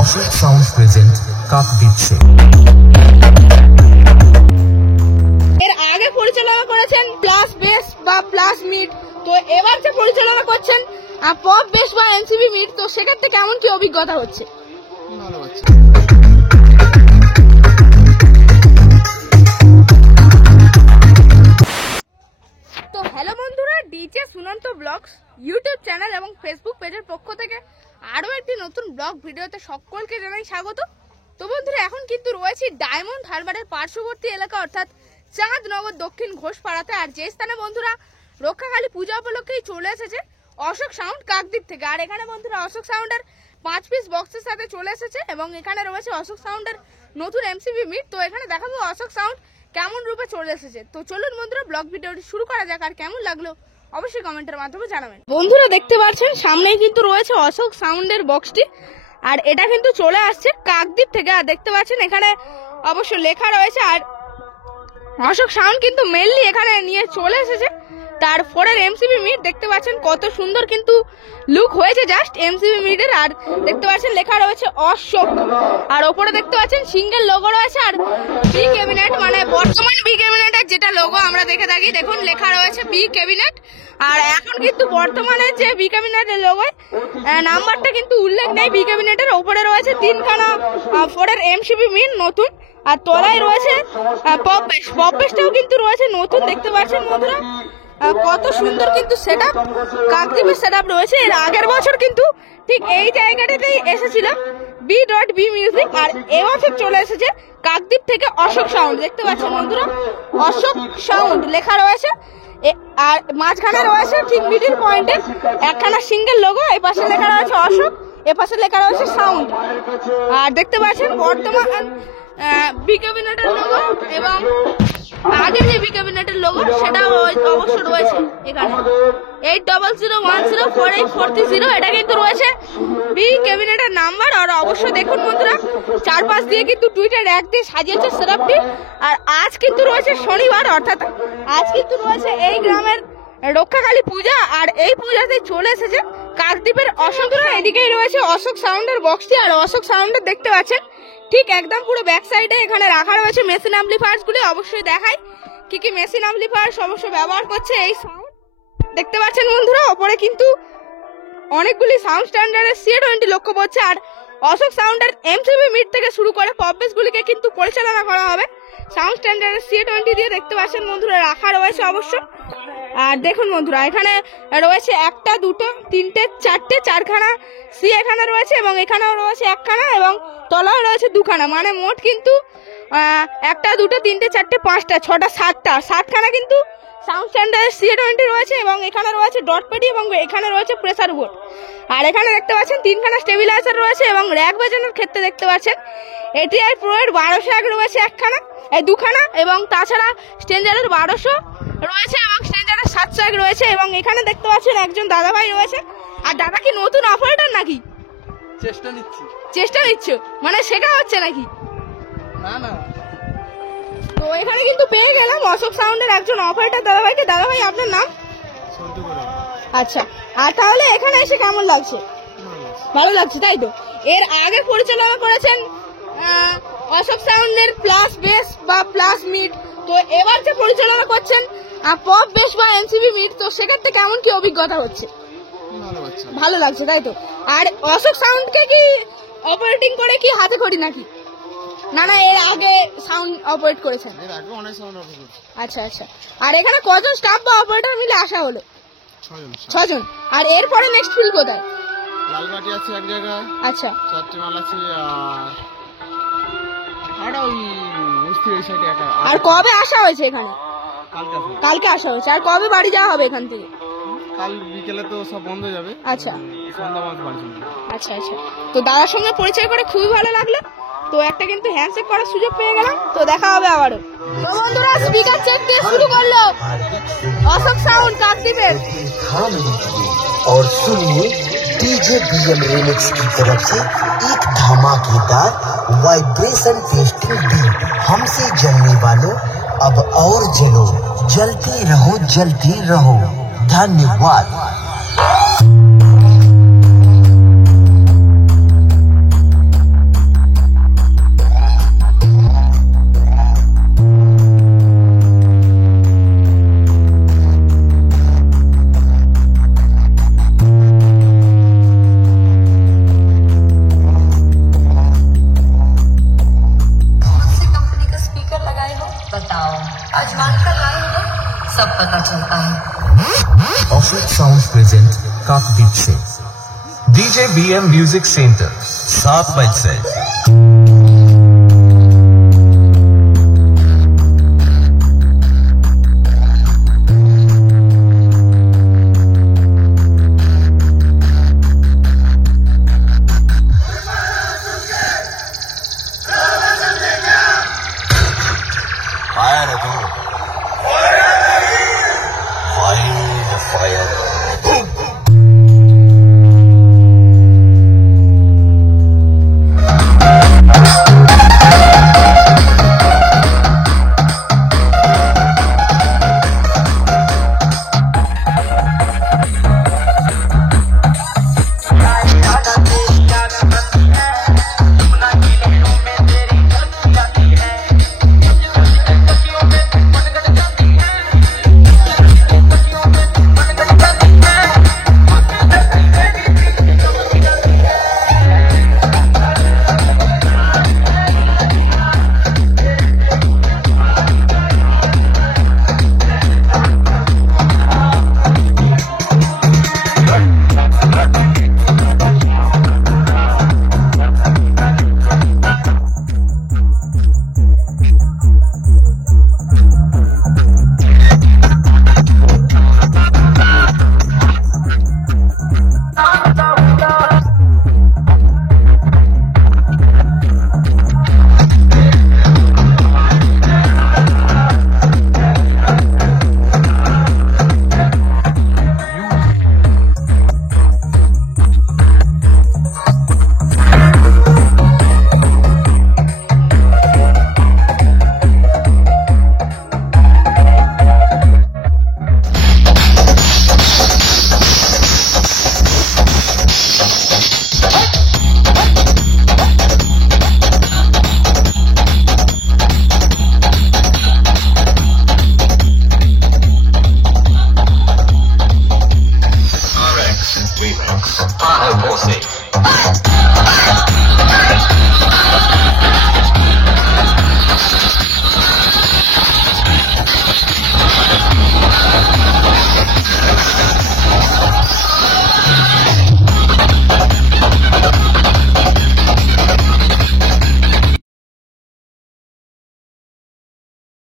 Ashok sound present Kakdwip show. এর আগে পরিচালনা করেছেন প্লাস বেস বা প্লাস মিড, তো এবার যে পরিচালনা করছেন পপ বেস বা এনসিবি মিড, তো সেক্ষেত্রে কেমন কি অভিজ্ঞতা হচ্ছে? ভালো হচ্ছে। তো হ্যালো বন্ধুরা, DJ Sunanta blogs YouTube channel এবং ফেসবুক পেজের পক্ষ থেকে আরও একটি নতুন ব্লগ ভিডিওতে সকলকে জানাই স্বাগত। তো বন্ধুরা, এখন কিন্তু রয়েছি ডায়মন্ড হারবারের পার্শ্ববর্তী এলাকা অর্থাৎ চাঁদনগর দক্ষিণ ঘোষপাড়াতে। আর যে স্থানে বন্ধুরা রক্ষাকালী পূজা উপলক্ষেই চলে এসেছে অশোক সাউন্ড কাকদ্বীপ থেকে। আর এখানে বন্ধুরা অশোক সাউন্ডের 5 পিস বক্সের সাথে চলে এসেছে এবং এখানে রয়েছে অশোক সাউন্ডের নতুন এমসিবি মিট। তো এখানে দেখাবো অশোক সাউন্ড কেমন রূপে চলে এসেছে। তো চলুন বন্ধুরা, ব্লগ ভিডিওটি শুরু করা যাক। আর কেমন লাগলো অবশ্যই কমেন্টের মাধ্যমে জানাবেন। বন্ধুরা দেখতে পাচ্ছেন সামনেই কিন্তু রয়েছে অশোক সাউন্ডের বক্সটি, আর এটা কিন্তু চলে আসছে কাকদ্বীপ থেকে। আর দেখতে পাচ্ছেন এখানে অবশ্য লেখা রয়েছে। আর অশোক সাউন্ড কিন্তু মেনলি এখানে নিয়ে চলে এসেছে তারপরের এমসিবি মিট। দেখতে পাচ্ছেন কত সুন্দর কিন্তু লুক হয়েছে জাস্ট এমসিবি মিটের। আর দেখতে পাচ্ছেন লেখা রয়েছে অশোক, আর ওপরে দেখতে পাচ্ছেন সিঙ্গেল লোগো রয়েছে। আর বি ক্যাবিনেট মানে বর্তমান বি ক্যাবিনেটের যেটা লোগো আমরা দেখে থাকি, দেখুন লেখা রয়েছে বি ক্যাবিনেট। আর এখন কিন্তু বর্তমানে যে বি ক্যাবিনেটের লোগো নাম্বারটা কিন্তু উল্লেখ নেই বি ক্যাবিনেটের। ওপরে রয়েছে 3খানা ফোরের এমসিবি মিট নতুন, আর তলায় রয়েছে পপ বেস। পপ বেসটাও কিন্তু রয়েছে নতুন। দেখতে পাচ্ছেন বন্ধুরা কত সুন্দর কিন্তু সেটআপ, কাকদ্বীপের সেটআপ রয়েছে। এর আগের বছর কিন্তু ঠিক এই জায়গাটাতেই এসেছিল বি মিউজিক, আর এবছর চলে এসেছে কাকদ্বীপ থেকে অশোক সাউন্ড। দেখতে পাচ্ছেন বন্ধুরা অশোক সাউন্ড লেখা রয়েছে, আর মাঝখানে রয়েছে ঠিক মিডল পয়েন্টে একখানা সিঙ্গেল লোগো। এই পাশে লেখা রয়েছে অশোক, এ পাশে লেখা রয়েছে সাউন্ড। আর দেখতে পাচ্ছেন বর্তমান বি ক্যাবিনেটের লোগো এবং আগের যে বি ক্যাবিনেটের লোগো সেটা অবশ্য রয়েছে এখানে 8001048430। এটা কিন্তু রয়েছে বি ক্যাবিনেটের নাম্বার। আর অবশ্যই দেখুন বন্ধুরা চারপাশ দিয়ে কিন্তু দুইটা র্যাক দিয়ে সাজিয়েছে সেটআপটি। আর আজ কিন্তু রয়েছে শনিবার, অর্থাৎ আজ কিন্তু রয়েছে এই গ্রামের রক্ষাকালী পূজা। আর এই পূজাতে চলে এসেছে কাকদ্বীপের অশোক। এদিকেই রয়েছে অশোক সাউন্ডের বক্সটি। আর অশোক সাউন্ডের দেখতে পাচ্ছেন ঠিক একদম পুরো ব্যাক সাইডে এখানে রাখা রয়েছে মেশিন অ্যাম্পলিফায়ার্স গুলি। অবশ্যই দেখাই কি কি মেশিন অ্যাম্পলিফায়ার্স অবশ্যই ব্যবহার করছে এই সাউন্ড। দেখতে পাচ্ছেন বন্ধুরা ওপরে কিন্তু অনেকগুলি সাউন্ড স্ট্যান্ডার্ডের C20 লক্ষ্য করছে। আর অশোক সাউন্ডের এমসিবি মিট থেকে শুরু করে পপ বেস গুলিকে কিন্তু পরিচালনা করা হবে সাউন্ড স্ট্যান্ডার্ডের C20 দিয়ে। দেখতে পাচ্ছেন বন্ধুরা রাখা রয়েছে অবশ্য। আর দেখুন বন্ধুরা এখানে রয়েছে 1, 2, 3, 4, 4খানা সি এখানে রয়েছে এবং এখানেও রয়েছে 1খানা এবং তলায় রয়েছে 2খানা। মানে মোট কিন্তু 1, 2, 3, 4, 5, 6, 7খানা কিন্তু সাউন্ড স্ট্যান্ডার্ডের C20 রয়েছে এবং এখানে রয়েছে ডট পেডি এবং এখানে রয়েছে প্রেসার বোর্ড। আর এখানে দেখতে পাচ্ছেন 3খানা স্টেবিলাইজার রয়েছে এবং র্যাক বাজানোর ক্ষেত্রে দেখতে পাচ্ছেন ATI Pro এর 1200 রয়েছে 2খানা এবং তাছাড়া স্ট্রেঞ্জারের 1200 রয়েছে এবং স্ট্রেঞ্জারের 700 রয়েছে। এবং এখানে দেখতে পাচ্ছেন একজন দাদাভাই রয়েছে। আর দাদা কি নতুন অপারেটর নাকি? চেষ্টা নিচ্ছ মানে শেখা হচ্ছে নাকি? না। তো এখানে কিন্তু পেয়ে গেলাম অশোক সাউন্ডের একজন অপারেটর দাদাভাইকে। দাদাভাই আপনার নাম? আচ্ছা, আর তাহলে এখানে এসে কেমন লাগছে? ভালো লাগছে তাই তো। এর আগে পরিচালনা করেছেন অশোক সাউন্ডের প্লাস বেস বা প্লাস মিড, তো এবার যে পরিচালনা করছেন পপ বেস বা এমসিবি মিড, তো সেক্ষেত্রে কেমন কি অভিজ্ঞতা হচ্ছে? ভালো লাগছে তাই তো। আর অশোক সাউন্ডকে কি অপারেটিং করে কি হাতে করি নাকি? না এর আগে সাউন্ড অপারেট করেছেন? আচ্ছা। আর এখানে কজন স্টাফ বা অপারেটর মিলে আসা হলো? 6জন। আর এরপরে নেক্সট ফিল্ড কোথায়? লালবাটি আছে এক জায়গায়। আচ্ছা, 4টে মাল আছে। আর ওই মিস্ত্রি ওই সাইডে একা। আর কবে আসা হয়েছে এখানে? কালকে আসা হয়েছে। আর কবে বাড়ি যাওয়া হবে এখান থেকে? কাল বিকেলে তো সব বন্ধ হয়ে যাবে। আচ্ছা। সন্ধ্যাবেলা বাড়ি যাবে। আচ্ছা। তো দাদার সঙ্গে পরিচয় করে খুবই ভালো লাগলো। তো একটা কিন্তু হ্যান্ডশেক করার সুযোগ পেয়ে গেলাম। তো দেখা হবে আবারও। তো বন্ধুরা স্পিকার চেক দিয়ে শুরু করলো অশোক সাউন্ড কাকদ্বীপের। और सुनिए डीजे BM रिमिक्स की तरफ से एक धमाकेदार वाइब्रेशन टेस्टिंग बीट। हमसे जलने वालों अब और जलो, जलते रहो। धन्यवाद। सब पता चलता है। Offset Sound present काकद्वीप से DJ BM Music Center 7 बजे से